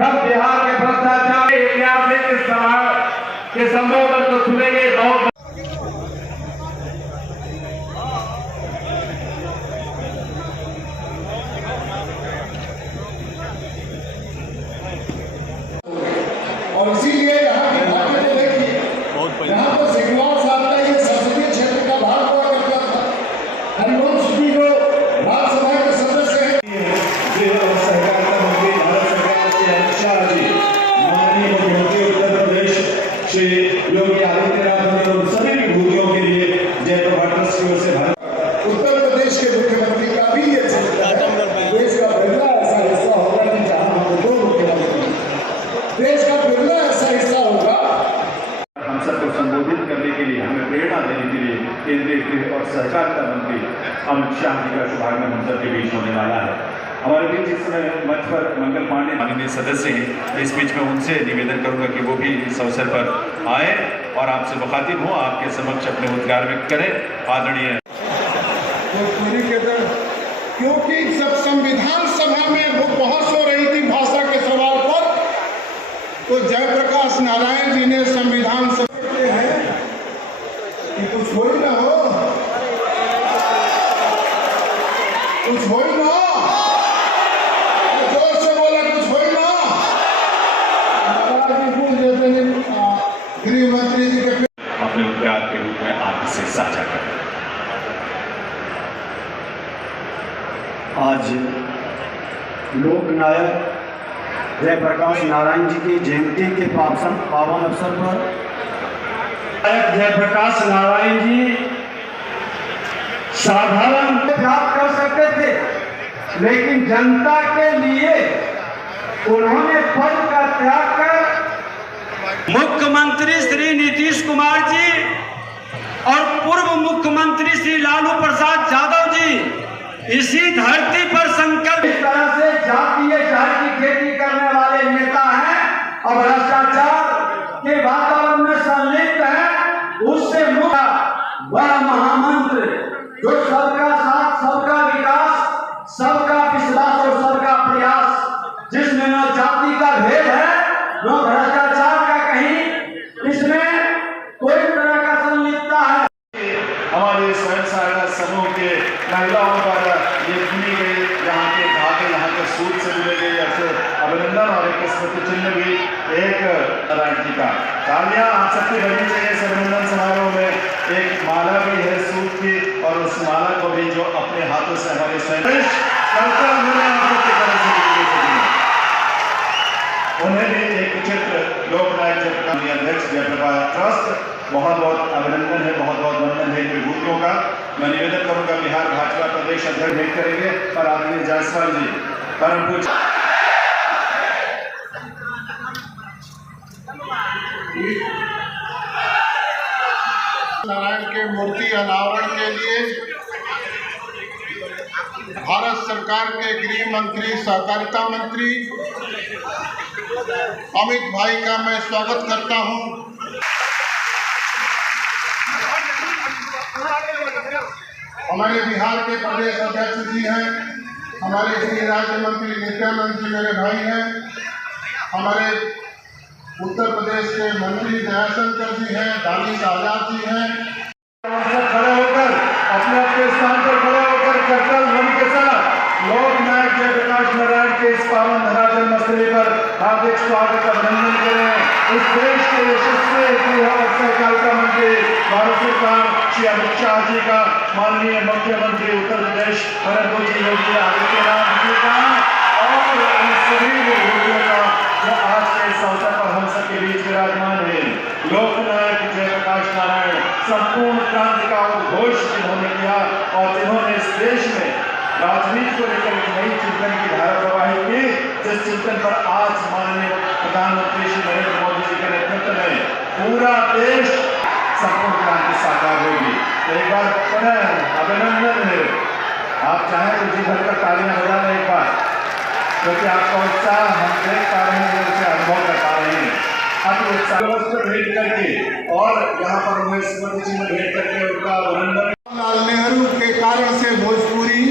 सब बिहार के भ्रष्टाचार के ऐतिहासिक समाज के संबोधन को सुनेंगे। बहुत और इसीलिए यहाँ की भाग्य को देखिए, यहाँ पर शेखवार साहब का ये संसदीय क्षेत्र का भाग हुआ करता था। हरिवंश जी जो राज्यसभा के सदस्य हैं, गृह और सहकारिता मंत्री भारत सरकार श्री अमित शाह जी, माननीय मुख्यमंत्री उत्तर प्रदेश श्री योगी आदित्यनाथ ने उन सभी विभूतियों के लिए जयप्रभा ट्रस्ट की ओर से उत्तर प्रदेश के मुख्यमंत्री का भी ये चिंता है। देश का पहला ऐसा हिस्सा होगा कि जहाँ हम दो मुख्यमंत्री, देश का पहला ऐसा हिस्सा होगा। हम सबको संबोधित करने के लिए, हमें प्रेरणा देने के लिए केंद्रीय गृह और सहकारिता मंत्री अमित शाह जी का शुभागमन हम सबके बीच होने वाला है। हमारे बीच इस समय मंच पर मंगल पांडे माननीय सदस्य हैं। इस बीच में उनसे निवेदन करूंगा कि वो भी इस अवसर पर आए और आपसे मुखातिब हों, आपके समक्ष अपने उद्गार व्यक्त करें। आदरणीय क्योंकि जब संविधान सभा में वो बहस हो रही थी भाषा के सवाल पर, तो जयप्रकाश नारायण जी ने संविधान सभा हैं कि कुछ हो ही ना हो, कुछ हो ही ना, जोर से बोला कुछ हो ही ना। गृह मंत्री जी के अपने उद्गार के रूप में आपसे साझा करें। आज लोकनायक जयप्रकाश नारायण जी की जयंती के पावन अवसर पर जयप्रकाश नारायण जी साधारण प्राप्त कर सकते थे, लेकिन जनता के लिए उन्होंने पद का त्याग कर मुख्यमंत्री श्री नीतीश कुमार जी और पूर्व मुख्यमंत्री श्री लालू प्रसाद यादव जी इसी धरती पर संकल्प इस तरह से जातीय जहर की खेती करने वाले नेता हैं और भ्रष्टाचार के वातावरण में संलिप्त है, उससे मुक्त वह महामंत्र जो सबका साथ, सबका विकास, सबका विश्वास और सबका प्रयास, जिसमें न जाति का भेद है, न भ्रष्टाचार का कहीं इसमें कोई तरह का संलिप्तता है। हमारे स्वयं सहायता समूह के महिलाओं द्वारा ये चुनी गई यहाँ के धागे, यहाँ के सूत से मिले गए ऐसे अभिनंदन और एक स्मृति चिन्ह भी एक नारायण जी का। तालियां आप सबकी बनी चाहिए इस अभिनंदन समारोह में। एक माला भी है सूत की, और उस माला को भी जो अपने हाथों से हमारे स्वयं उन्हें भी एक चित्र लोकनायक जयप्रकाश अध्यक्ष जयप्रभा ट्रस्ट बहुत बहुत अभिनंदन है, बहुत बहुत वंदन है विभूतियों का। मैं निवेदन करूंगा बिहार भाजपा प्रदेश अध्यक्ष भेंट करेंगे और आदरणीय जायसवाल जी परम पूज्य नारायण के मूर्ति अनावरण के लिए भारत सरकार के गृह मंत्री, सहकारिता मंत्री अमित भाई का मैं स्वागत करता हूं। हमारे बिहार के प्रदेश अध्यक्ष जी हैं, हमारे गृह राज्य मंत्री नित्यानंद जी मेरे भाई हैं, हमारे उत्तर प्रदेश के मंत्री दयाशंकर जी हैं, दानिश आजाद जी हैं। खड़े होकर अपने अपने स्थान पर खड़े होकर कर्तव्य ध्वनि के साथ लोकनायक जयप्रकाश नारायण के इस पावन धरा जन्मस्थली पर हार्दिक स्वागत अभिनंदन करें। इस देश के यशस्वी गृह और सहकारिता मंत्री भारत सरकार श्री अमित शाह जी का, माननीय मुख्यमंत्री उत्तर प्रदेश योगी आदित्यनाथ जी का और इन सभी विभूतियों का जो आज के इस अवसर पर हम सबके बीच विराजमान है। लोकनायक जयप्रकाश नारायण संपूर्ण क्रांति का उद्घोष जिन्होंने किया और जिन्होंने इस देश में राजनीति को लेकर एक नई चिंतन की धारा प्रवाहित की, जिस चिंतन पर आज माननीय प्रधानमंत्री श्री नरेंद्र मोदी जी के नेतृत्व में पूरा देश संपूर्ण क्रांति साकार होगी। तो एक बार पुनः अभिनंदन है। आप चाहें तो जी भर कर तालियां बजा लें एक बार, क्योंकि आपका उत्साह हम देख पा रहे हैं, उसे अनुभव कर पा रहे हैं। अपने उत्साह भेंट करके और यहाँ पर उन्हें स्मृति चिन्ह भेंट करके उनका अभिनंदन। जवाहरलाल नेहरू के कारण से भोजपुरी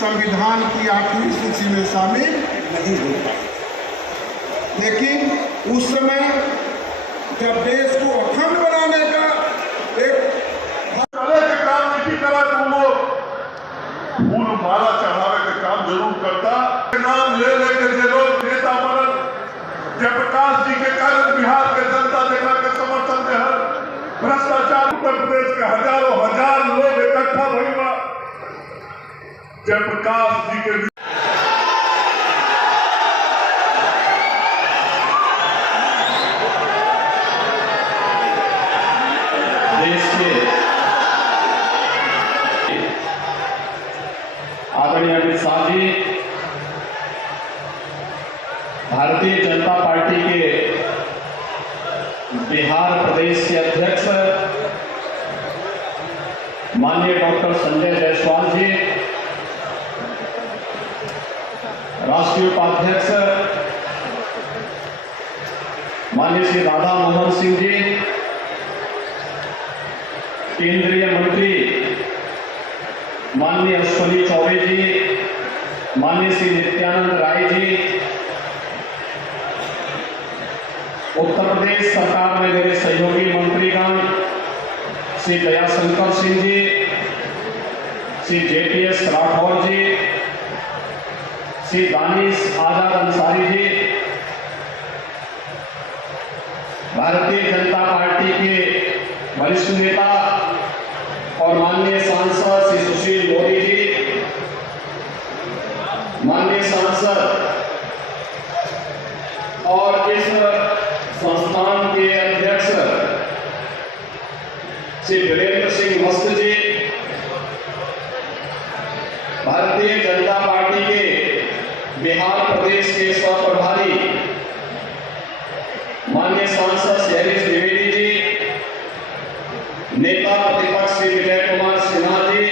संविधान की 8वीं सूची में शामिल नहीं होता। लेकिन उस समय जब देश को अखंड बनाने का एक के काम नहीं करा तुम लोग फूल माला चढ़ावे के काम जरूर करता। नाम ले लेके जो लोग नेता बनल, जयप्रकाश जी के कारण बिहार के जनता देखा के समर्थन दे हर भ्रष्टाचार उत्तर प्रदेश के हजारों हजार लोग इकट्ठा भइल जयप्रकाश जी के देश के आदरणीय अमित शाह जी, भारतीय जनता पार्टी के बिहार प्रदेश के अध्यक्ष माननीय डॉक्टर संजय जायसवाल जी, राष्ट्रीय उपाध्यक्ष माननीय श्री राधा मोहन सिंह जी, केंद्रीय मंत्री माननीय अश्विनी चौबे जी, माननीय श्री नित्यानंद राय जी, उत्तर प्रदेश सरकार में मेरे सहयोगी मंत्रीगण श्री दयाशंकर सिंह जी, श्री JPS राठौर जी, श्री दानिश आजाद अंसारी जी, भारतीय जनता पार्टी के वरिष्ठ नेता और माननीय सांसद श्री सुशील मोदी जी, माननीय सांसद और इस संस्थान के अध्यक्ष श्री वीरेंद्र सिंह मस्त जी, भारतीय जनता पार्टी के बिहार प्रदेश के सह प्रभारी माननीय सांसद श्री हरीश द्विवेदी जी, नेता प्रतिपक्ष श्री विजय कुमार सिन्हा जी,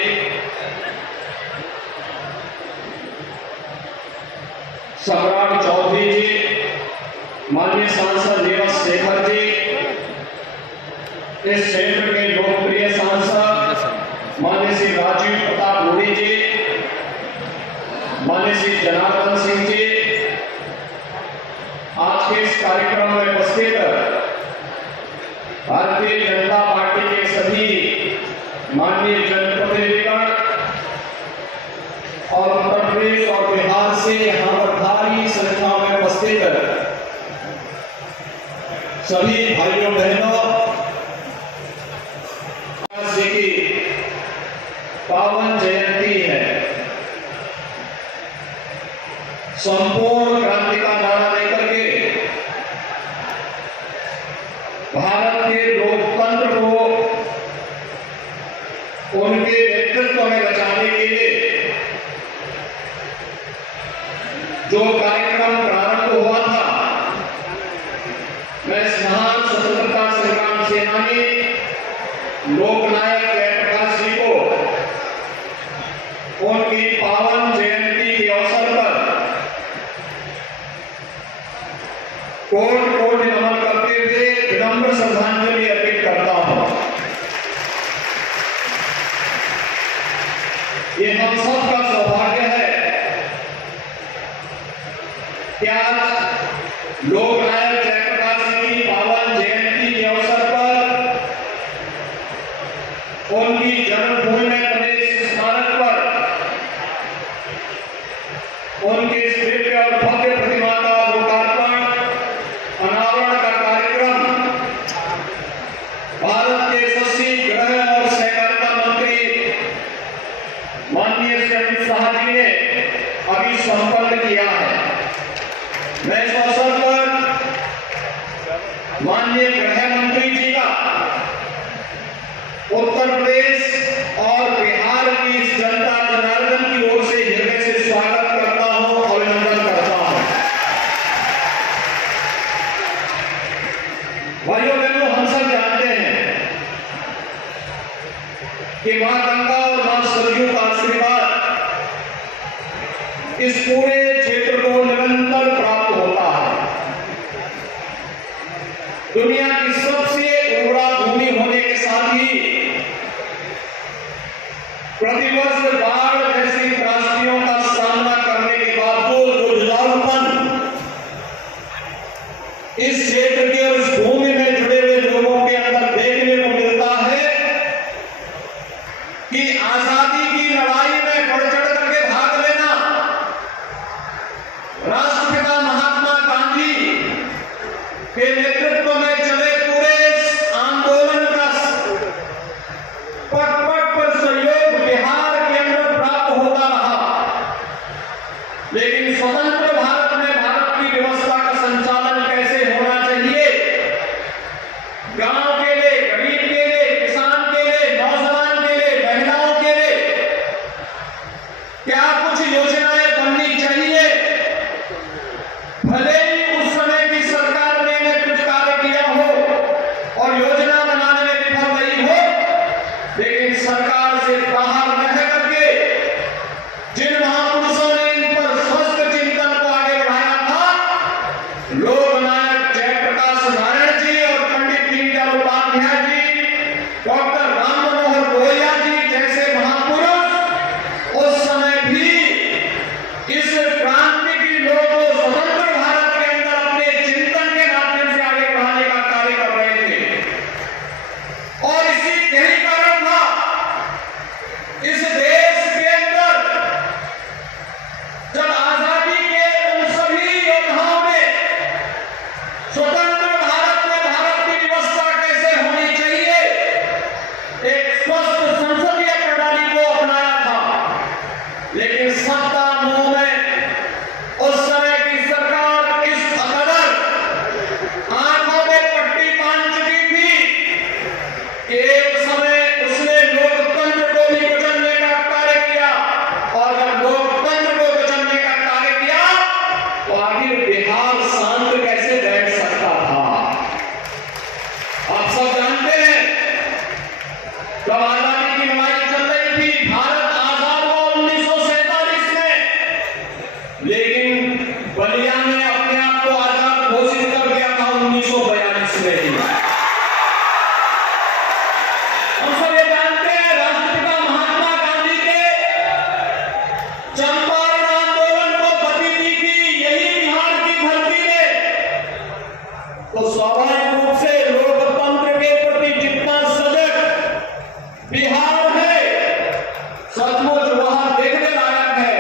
सम्राट चौधरी जी, माननीय सांसद नीरज शेखर जी, इस क्षेत्र के लोकप्रिय सांसद माननीय श्री राजीव प्रताप रूडी जी, माननीय श्री जनार्दन सिंह जी, आज के इस कार्यक्रम में उपस्थित भारतीय जनता पार्टी के सभी माननीय जनप्रतिनिधिगण और उत्तर प्रदेश और बिहार से यहाँ पर भारी संख्या में उपस्थित सभी भाइयों बहनों, जी की पावन जयंती है। संपूर्ण क्रांति का नारा लेकर के भारत के लोकतंत्र को उनके नेतृत्व में बचाने के लिए जो कार्यक्रम प्रारंभ हुआ था, मैं इस महान स्वतंत्रता संग्राम सेनानी लोकनायक जयप्रकाश जी को उनकी पावन जयंती के अवसर पर कोट नमन करते हुए विनम्र श्रद्धांजलि अर्पित करता हूं। ये हम सबका सौभाग्य है कि आज लोकनायक जयप्रकाश जी की पावन जयंती के अवसर पर उनकी जन्मभूमि में बने इस स्मारक पर उनकी इस दिव्य और भव्य प्रतिमा का लोकार्पण, अनावरण का कार्यक्रम भारत के यशस्वी गृह और सहकारिता मंत्री माननीय श्री अमित शाह जी ने अभी संपन्न किया है। मैं इस अवसर पर माननीय गृह मंत्री जी का उत्तर प्रदेश और बिहार की इस जनता जनार्दन की ओर से हृदय से स्वागत करता हूं, अभिनंदन करता हूं। भाइयों बहनों, हम सब जानते हैं कि मां गंगा और मां सरयू का आशीर्वाद इस पूरे क्षेत्र को निरंतर प्राप्त होता है। दुनिया की सबसे उर्वरा भूमि होने के साथ ही प्रतिवर्ष बाढ़ जैसी त्रासदियों का सामना करने के बावजूद जुझारूपन राष्ट्रपिता महात्मा गांधी के नेतृत्व में चले पूरे इस आंदोलन का पट पट पर सहयोग बिहार के अंदर प्राप्त होता रहा। लेकिन स्वतंत्र भारत में भारत की व्यवस्था का संचालन कैसे होना चाहिए, गांव के लिए, गरीब के लिए, किसान के लिए, नौजवान के लिए, महिलाओं के लिए क्या कुछ योजनाएं बननी चाहिए। भले ही उस समय की सरकार ने कुछ कार्य किया हो और योजना बनाने में विफल रही हो, लेकिन सरकार से बाहर रह करके जिन महापुरुषों ने इन पर स्वस्थ चिंतन को आगे बढ़ाया था, लोकनायक जयप्रकाश नारायण जी और पंडित दीनदयाल उपाध्याय जी, डॉक्टर राम मनोहर लोहिया जी जैसे महापुरुष उस समय भी इस क्रांति की लोगों को स्वतंत्र भारत के अंदर अपने चिंतन के माध्यम से आगे बढ़ाने का कार्य कर रहे थे। और इसी यही कारण था इस देश के अंदर जब आजादी के उन सभी योद्धाओं ने स्वतंत्र भारत में भारत की व्यवस्था कैसे होनी चाहिए, एक स्वस्थ संसदीय प्रणाली को अपनाया था। लेकिन सत्ता मोह में उस समय की सरकार इस कदर आंखों में पट्टी बांध चुकी थी कि एक समय उसने लोकतंत्र को भी कुचलने का कार्य किया। और जब लोकतंत्र को कुचलने का कार्य किया तो आखिर बिहार शांत कैसे बैठ सकता था। आप सब जानते हैं जब आजादी की लड़ाई चल रही थी, भारत आजाद हुआ 1947 में, लेकिन बलिया ने अपने आप को आजाद घोषित कर दिया था 1942 में ही। हम सब ये जानते हैं राष्ट्रपिता महात्मा गांधी के चंपारण आंदोलन को गति दी थी यही बिहार की धरती ने। तो स्वाभाविक रूप से लोकतंत्र के प्रति जितना सजग बिहार है, सचमुच वहां देखने लायक है।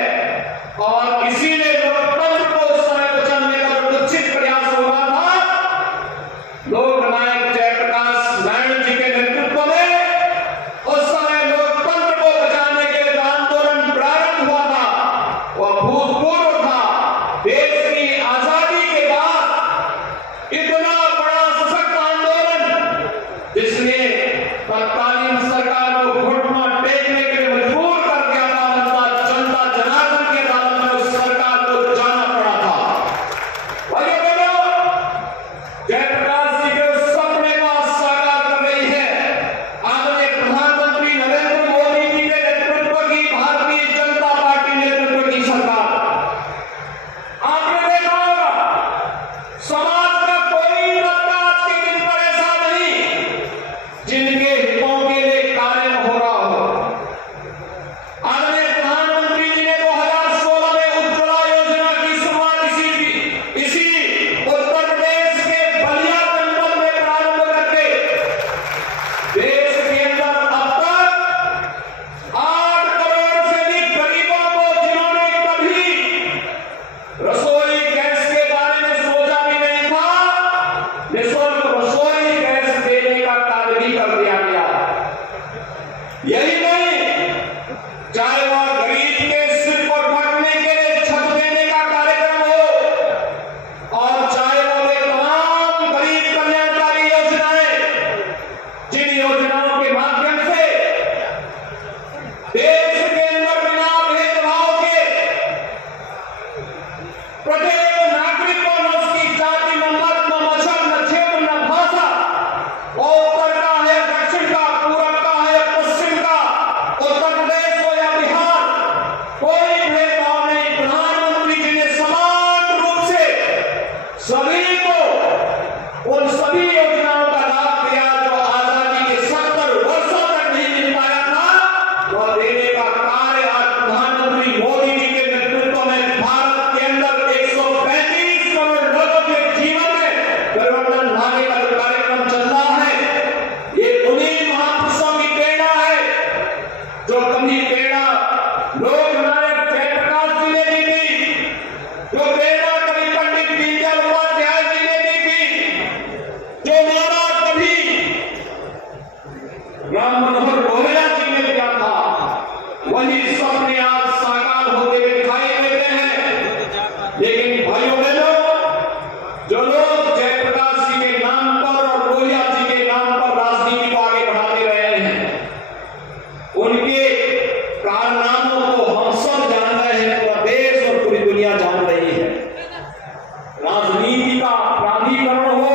और इसीलिए लोकतंत्र को उस समय कुचलने का जो कुत्सित प्रयास हो रहा था, लोकनायक जयप्रकाश नारायण जी के नेतृत्व में उस समय लोकतंत्र को बचाने के लिए जो आंदोलन प्रारंभ हुआ था वह भूतपूर्व था। देश की आजादी के बाद इतना बड़ा सशक्त आंदोलन जिसने तत्कालीन सरकार को घुटना टेकने के लिए मजबूर कर दिया था। जनता जनार्दन के कारण में उस सरकार को जाना पड़ा था। भाइयों जयप्रकाश जी के उस सपने को साकार कर रही है आदरणीय प्रधानमंत्री नरेंद्र मोदी जी के नेतृत्व की भारतीय जनता पार्टी नेतृत्व की सरकार। आपने देखा होगा समाज का कोई तबका आज के दिन पर ऐसा नहीं जिनके हितों के लिए कार्य हो रहा हो। आदरणीय प्रधानमंत्री जी ने 2016 में उज्ज्वला योजना की शुरुआत इसी उत्तर प्रदेश के बलिया जनपद में प्रारंभ करके देश के अंदर अब तक 8 करोड़ से अधिक गरीबों को, जिन्होंने कभी रसोई गैस के बारे में सोचा भी नहीं था, निःशुल्क रसोई गैस देने का कार्य भी कर दिया गया। यही नहीं, चाहे वह गरीब के सिर को ढकने के लिए छत देने का कार्यक्रम हो और चाहे वह वे तमाम गरीब कल्याणकारी योजनाएं जिन योजनाओं के माध्यम से देश के अंदर बिना भेदभाव के प्रत्येक नागरिक को न उसकी जाति, न मत, न मजहब, न क्षेत्र, न भाषा, वो उत्तर का है, दक्षिण का, पूरब का है, पश्चिम का, उत्तर प्रदेश हो या बिहार, कोई भेदभाव नहीं। प्रधानमंत्री जी ने समान रूप से सभी को उन सभी योजनाओं का लाभ दिया जो आजादी के 70 वर्षों तक नहीं मिल पाया था। वह देने का कार्य आज प्रधानमंत्री मोदी जी के नेतृत्व में भारत के अंदर 135 करोड़ लोगों के जीवन में परिवर्तन लाने का जो कार्यक्रम चल रहा है, ये उन्हीं महापुरुषों की प्रेरणा है जो कभी प्रेरणा लोकनायक जयप्रकाश जी ने दी थी, जो प्रेरणा भाइयों बहनों, जो लोग जयप्रकाश जी के नाम पर और लोहिया जी के नाम पर राजनीति को आगे बढ़ाते रहे हैं, उनके कारनामों को हम सब जान रहे हैं, पूरा देश और पूरी दुनिया जान रही है। राजनीति का प्राधिकरण हो,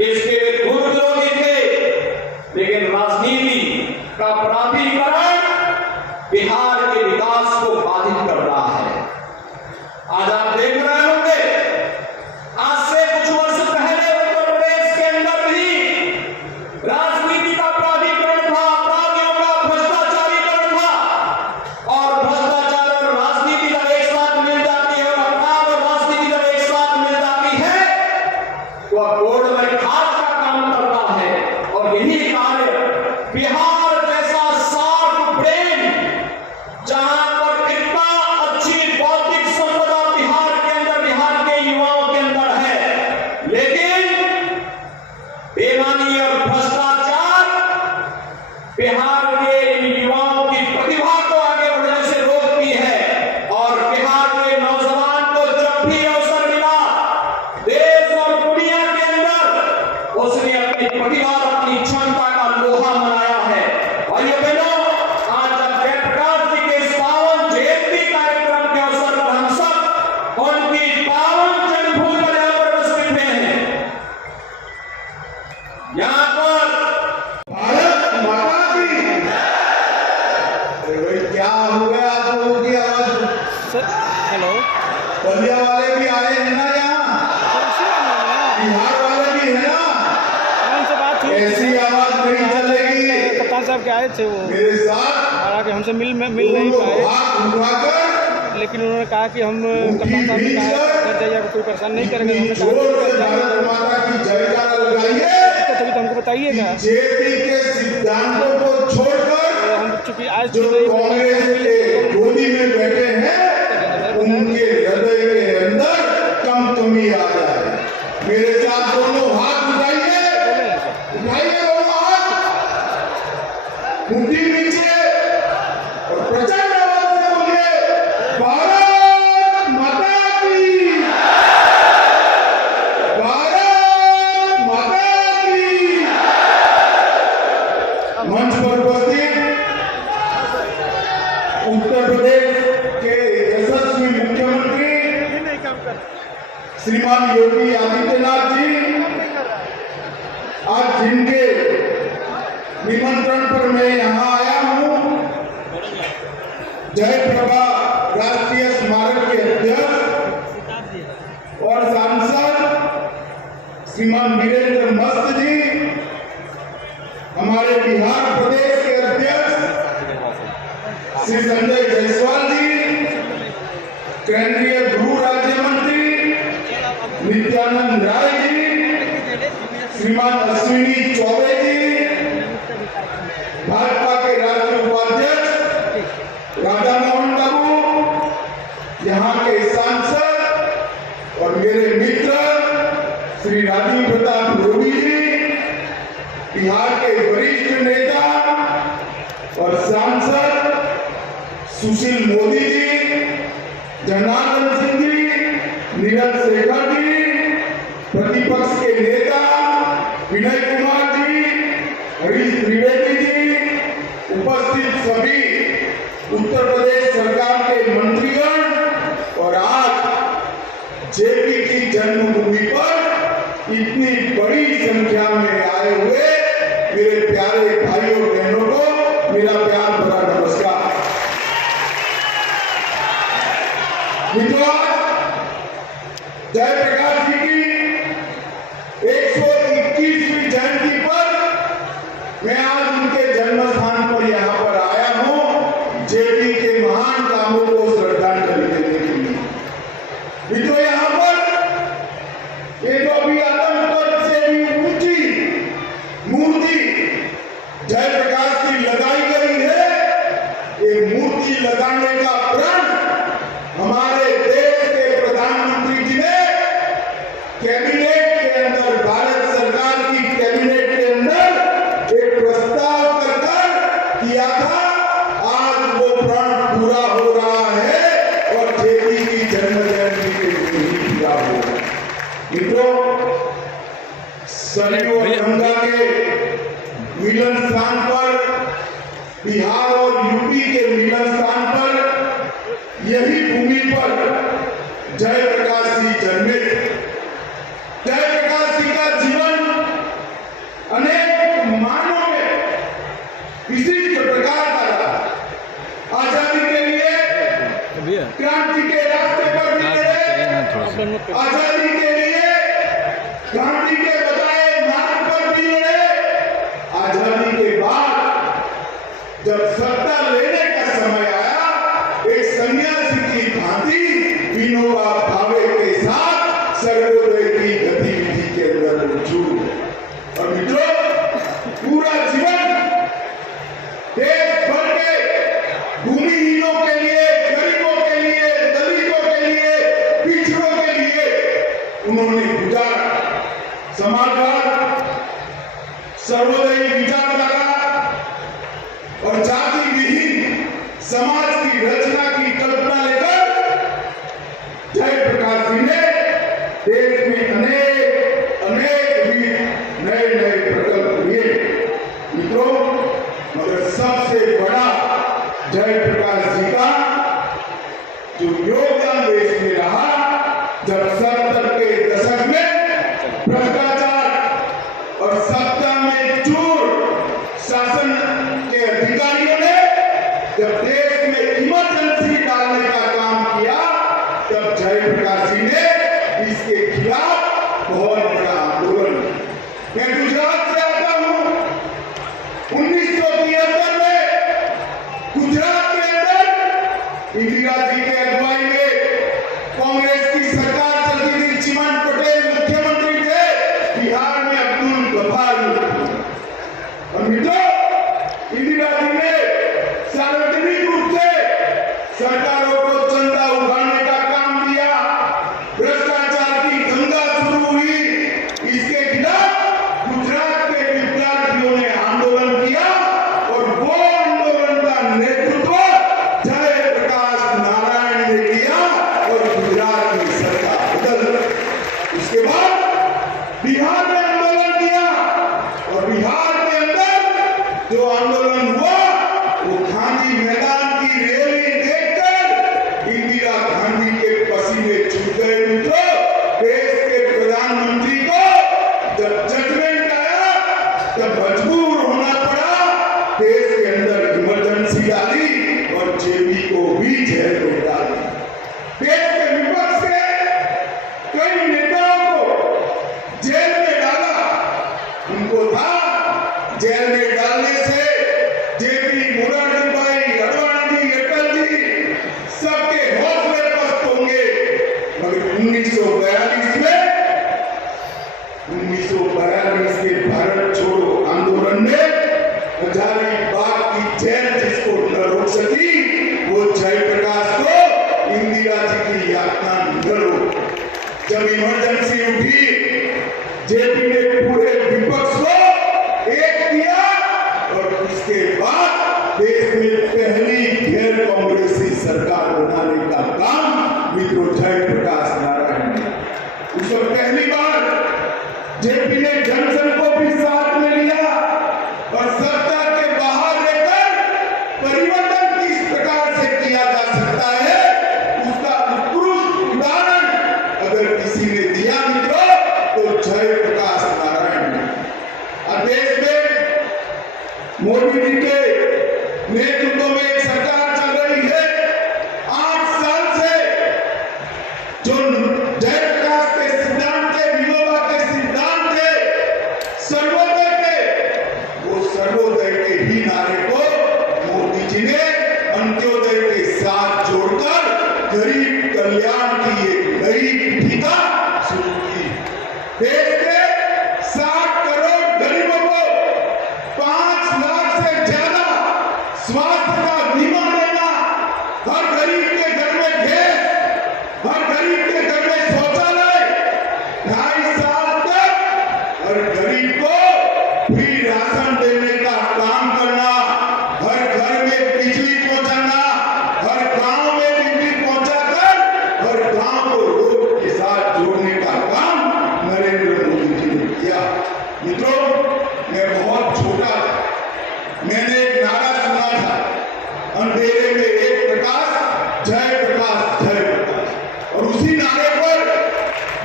इसके दूर विरोधी थे, लेकिन राजनीति का प्राधिकरण बिहार के विकास को बाधित कर रहा है। आज आप देख रहे होंगे, आज से कुछ वर्ष पहले उत्तर प्रदेश के अंदर भी राजनीति का प्राधिकरण था, अपराधियों का भ्रष्टाचारीकरण था, और भ्रष्टाचार और राजनीति जब एक साथ मिल जाती है, और अपराध और राजनीति जब एक साथ मिल जाती है, तो बोर्ड में खाद का काम करता है। और यही कार्य बिहार जैसा शार्प ब्रेन, जहां पर कितना अच्छी बौद्धिक संपदा बिहार के अंदर, बिहार के युवाओं के अंदर है, लेकिन बेईमानी और भ्रष्टाचार बिहार के युवाओं की प्रतिभा को आगे बढ़ने से रोकती है। और बिहार के नौजवान को जब भी अवसर मिला, देश और दुनिया के अंदर उसने अपनी प्रतिभा, अपनी क्षमता का लोहा मनाया है। भाइयों बहनों, आज जब जयप्रकाश जी के इस पावन जयंती कार्यक्रम के अवसर पर हम सब उनकी पावन जन्मभूमि पर यहाँ पर उपस्थित हैं, यहाँ पर भारत माता की। अरे भाई क्या हो गया आप लोगों की आवाज? हेलो, बलिया वाले भी आए हैं ना यहाँ, बिहार वाले भी है ना, कौन से बात हुई? ऐसी आवाज नहीं चलेगी। कप्तान साहब के आए थे वो, मेरे साथ और आके हमसे मिल नहीं दोनों पाए, हाथ उठाकर लेकिन उन्होंने कहा कि हम कप्तान साहब ने कहा घर जाइए, आपको कोई परेशान नहीं करेंगे। हमने कहा जोर से भारत माता की जयकारा लगाइए। तभी तो हमको बताइएगा। जेपी के सिद्धांतों को छोड़कर हम चूंकि आज जो कांग्रेस के गोदी में बैठे हैं, उनके हृदय के अंदर कमी आ जाए। मेरे साथ दोनों हाथ उठाइए, उठाइए दोनों हाथ, मुट्ठी नीचे, और प्रचंड आवाज से बोलिए, भारत माता की, भारत माता की। मंच पर उपस्थित उत्तर प्रदेश के यशस्वी मुख्यमंत्री श्रीमान योगी आदित्यनाथ जी, आज जिनके निमंत्रण पर मैं यहाँ आया हूँ, जयप्रभा राष्ट्रीय स्मारक के अध्यक्ष और सांसद श्रीमान वीरेंद्र मस्त जी, हमारे बिहार प्रदेश के अध्यक्ष श्री संजय जायसवाल जी, केंद्रीय गृह राज्य मंत्री नित्यानंद राय जी, श्रीमान अश्विनी चौबे जी, भाजपा के राष्ट्रीय उपाध्यक्ष राधा मोहन बाबू, यहाँ के सांसद और मेरे मित्र श्री राजीव प्रताप रूडी जी, बिहार के वरिष्ठ नेता और सांसद सुशील मोदी जी, जनार्दन सिंह जी, नीरज शेखर जी, प्रतिपक्ष के नेता विनय कुमार जी, हरीश त्रिवेदी जी, उपस्थित सभी उत्तर प्रदेश सरकार के मंत्रीगण, और आज जेपी की जन्मभूमि पर इतनी बड़ी संख्या में आए हुए मेरे प्यारे भाइयों बहनों को मेरा प्यार भरा नमस्कार। जयप्रकाश जी की 121वीं जयंती पर मैं आज उनके जन्म स्थान पर यहाँ पर आया हूँ, जेपी के महान कामों को श्रद्धांजलि देने के लिए। मित्रों, यहाँ पर ये जो अभी आतंक से भी ऊंची मूर्ति जयप्रकाश की लगाई गई है, ये मूर्ति लगाने का प्रण हमारे देश के प्रधानमंत्री जी ने कैबिनेट के अंदर, भारत सरकार की कैबिनेट के अंदर एक प्रस्ताव कर किया था। आज वो प्रण पूरा हो रहा है और जेपी की जन्म जयंती के दिन मित्रों, सरयू और गंगा के मिलन स्थान पर, बिहार और यूपी के मिलन स्थान पर, यही भूमि पर जयप्रकाश जी जन्मे। जयप्रकाश जी का जीवन अनेक मायनों में विशिष्ट प्रकार का रहा। आजादी के लिए क्रांति के रास्ते पर भी लड़े, आजादी के लिए क्रांति के बताए मार्ग पर भी लड़े। आजादी के बाद जब सत्ता लेने का समय आया, एक सन्यासी की भांति विनोबा भावे के साथ सर्वोदय की गतिविधि के अंदर मौजूद। और मित्रों, पूरा जीवन देश भर के भूमिहीनों के लिए, गरीबों के लिए, दलितों के लिए, पिछड़ों के लिए उन्होंने गुजारा। समाजवाद, सर्वोदयी विचारधारा और जाति विहीन समाज की रचना की कल्पना लेकर जयप्रकाश जी ने देश में अनेक भी नए प्रकल्प लिए। मित्रों, मगर सबसे बड़ा जयप्रकाश जी का जो योगदान देश में रहा, जब 70 के दशक में भ्रष्टाचार और सत्ता में चूर शासन के अधिकारियों ने जब देश में इमरजेंसी डालने का काम किया, तब जयप्रकाश जी ने इसके खिलाफ बहुत बड़ा आंदोलन। मैं गुजरात से आता हूं। 1973 में गुजरात के अंदर इंदिरा जी के अगुवाई में कांग्रेस की सरकार चलती थी। चिमन पटेल मुख्यमंत्री थे, बिहार में अब्दुल गफ्फार। और मित्रों, इंदिरा जी ने सार्वजनिक रूप से सरकारों को चंदा उगाने का काम दिया। भ्रष्टाचार की गंगा शुरू हुई। इसके खिलाफ गुजरात के विद्यार्थियों ने आंदोलन किया और वो आंदोलन का नेतृत्व जयप्रकाश नारायण ने किया और गुजरात की सरकार बदल। उसके बाद बिहार में आंदोलन किया और बिहार के अंदर जो आंदोलन हुआ, वो गांधी मैदान की रैली देखकर इंदिरा गांधी के पसीने छूट गए। मित्रों, देश के प्रधानमंत्री को जब जजमेंट आया, तब मजबूर होना पड़ा देश के अंदर इमरजेंसी डाली और जेपी को भी जेल में डाली। देश के विपक्ष के कई नेताओं को जेल में डाला। उनको था जेल में डालने से जेपी, मोरारजी भाई, अडवाणी जी, अटल जी सबके हौसले पस्त होंगे। मगर 1942 के भारत छोड़ो आंदोलन में हजारीबाग की जेल जिसको न रोक सकी, वो जयप्रकाश को इंदिरा जी की यातना न रोक। जब इमरजेंसी उठी, जेपी ने पूरे विपक्ष को एक किया और उसके बाद देश में पहली गैर कांग्रेसी सरकार बनाने का काम मित्रों जयप्रकाश नारायण ने। उस वक्त पहली बार जेपी ने जनसंघ को भी साथ में लिया और सत्ता के बाहर लेकर परिवर्तन किस प्रकार से किया जा सकता है, उसका उत्कृष्ट उदाहरण अगर किसी ने दिया मित्रों, तो जयप्रकाश नारायण ने। और देश में मोदी जी के नेतृत्व में एक सरकार चल रही है। 8 साल से जो जयप्रकाश के सिद्धांत थे, विनोबा के सिद्धांत थे, सर्वोदय के, वो सर्वोदय के ही नारे को मोदी जी ने अंत्योदय के साथ जोड़कर गरीब कल्याण की एक नई पीठिका शुरू की। देश के 60 करोड़ गरीबों को 5 लाख से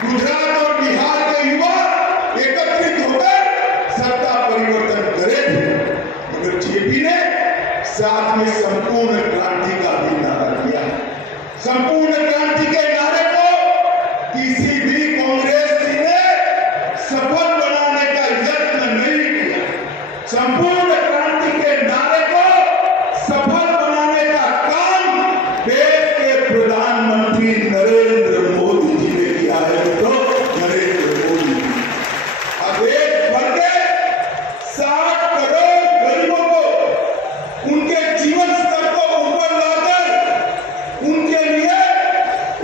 गुजरात और बिहार के युवा एकत्रित होकर सत्ता परिवर्तन करे थे, मगर जेपी ने साथ में संपूर्ण क्रांति का भी नारा दिया। संपूर्ण क्रांति के नारे को किसी भी कांग्रेसी ने सफल बनाने का यत्न नहीं किया। संपूर्ण क्रांति के नारे को सफल बनाने का काम देश के प्रधानमंत्री नरेंद्र मोदी जी ने किया है। तो नरेंद्र मोदी जी देश भर के 60 करोड़ गरीबों को उनके जीवन स्तर को ऊपर लाकर उनके लिए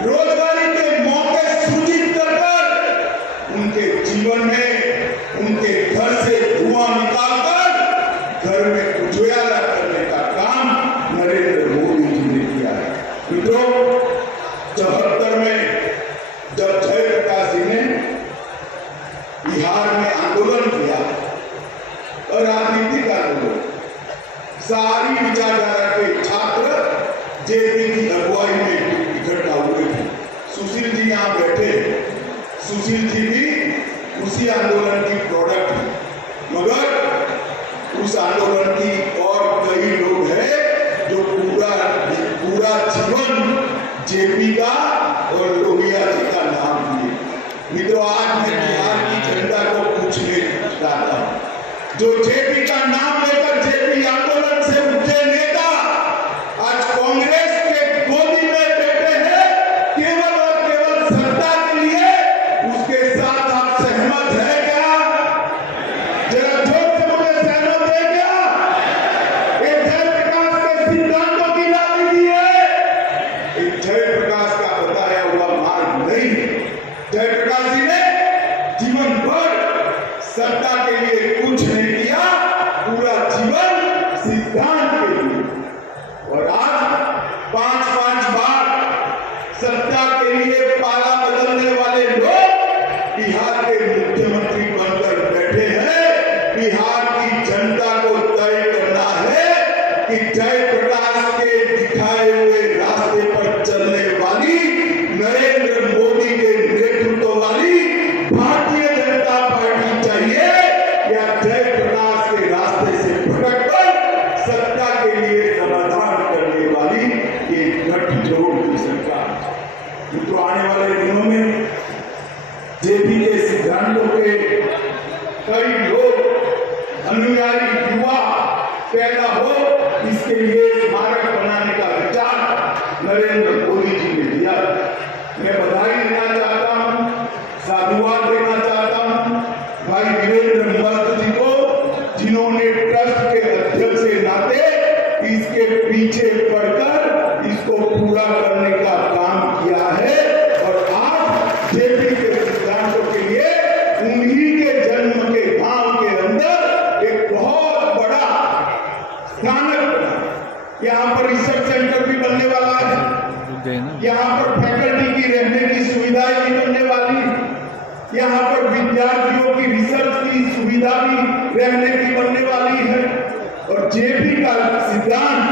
रोजगारी के मौके सृजित कर उनके जीवन में उनके घर से धुआं निकालकर घर में उजाला करने का काम नरेंद्र मोदी जी ने किया है। मित्रों, 74 में जब जयप्रकाश जी ने बिहार में आंदोलन किया और राजनीतिक आंदोलन, सारी विचारधारा के छात्र जेपी की अगुवाई में इकट्ठा हुए थे। सुशील जी यहाँ बैठे, सुशील जी भी उसी आंदोलन की प्रोडक्ट है, मगर उस आंदोलन की और कई लोग हैं जो पूरा जीवन जेपी का और लोहिया जी का नाम दिए। मित्रों, आज मैं बिहार की जनता को पूछने चाहता हूं, जो जेपी का नाम लेकर जेपी आंदोलन से उठे नेता आज कांग्रेस के गोदी में बैठे हैं केवल और केवल सत्ता के लिए, उसके साथ आप सहमत हैं क्या? जरा जोर से मुझे सहमत है क्या? एक जयप्रकाश के सिद्धांतों की राजनीति है, एक जयप्रकाश का बताया हुआ मार्ग नहीं। जयप्रकाश जी ने जीवन भर सत्ता के लिए कुछ नहीं किया, पूरा जीवन सिद्धांत के लिए। और आज 5-5 बार सत्ता के लिए पाला बदलने वाले लोग बिहार के मुख्यमंत्री बनकर बैठे हैं। बिहार की जनता को तय करना है कि जयप्रकाश के दिखाए हुए रास्ते पर चलने वाली नरेंद्र मोदी के नेतृत्व वाली भारतीय जनता पार्टी चाहिए या जयप्रकाश के रास्ते से भटककर सत्ता के लिए समाधान करने वाली एक गठजोड़ की सरकार। तो आने वाले दिनों में जेपी के सिद्धांतों के कई लोग अनुयायी युवा पैदा हो, इसके लिए स्मारक बनाने का विचार नरेंद्र मोदी जी ने दिया। मैं बधाई देना चाहता हूं, साधुवाद देना चाहता हूं भाई वीरेंद्र मस्त जी को, जिन्होंने ट्रस्ट के अध्यक्ष के नाते इसके पीछे पड़कर इसको पूरा करने का काम किया है। और आज जेपी के सिद्धांतों के लिए उन्हीं के जन्म के गांव के अंदर एक बहुत बड़ा स्नातक बना। यहाँ पर रिसर्च सेंटर भी बनने वाला है, यहाँ पर फैकल्टी की रहने की सुविधाएं भी बनने वाली, यहाँ पर विद्यार्थियों की रिसर्च की सुविधा भी रहने की बनने वाली है। और जेपी का सिद्धांत,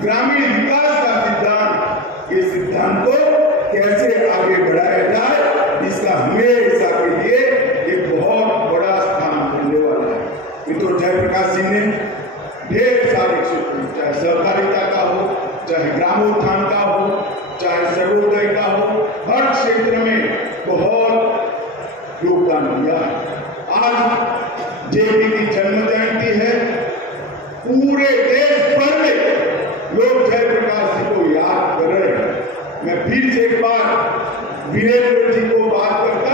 ग्रामीण विकास का सिद्धांत, ये सिद्धांत को कैसे आगे बढ़ाया जाए, इसका हमेशा के लिए एक बहुत बड़ा स्थान मिलने वाला है। मित्रों, जयप्रकाश जी ने ढेर सारे क्षेत्र, चाहे सहकारिता का हो, चाहे ग्रामोत्थान का हो, चाहे सर्वोदय का हो, हर क्षेत्र में बहुत योगदान दिया है। आज जेपी की जन्म जयंती है, पूरे देश भर में लोग जयप्रकाश जी को याद कर रहे हैं। मैं फिर से एक बार वीरेंद्र जी को बात करता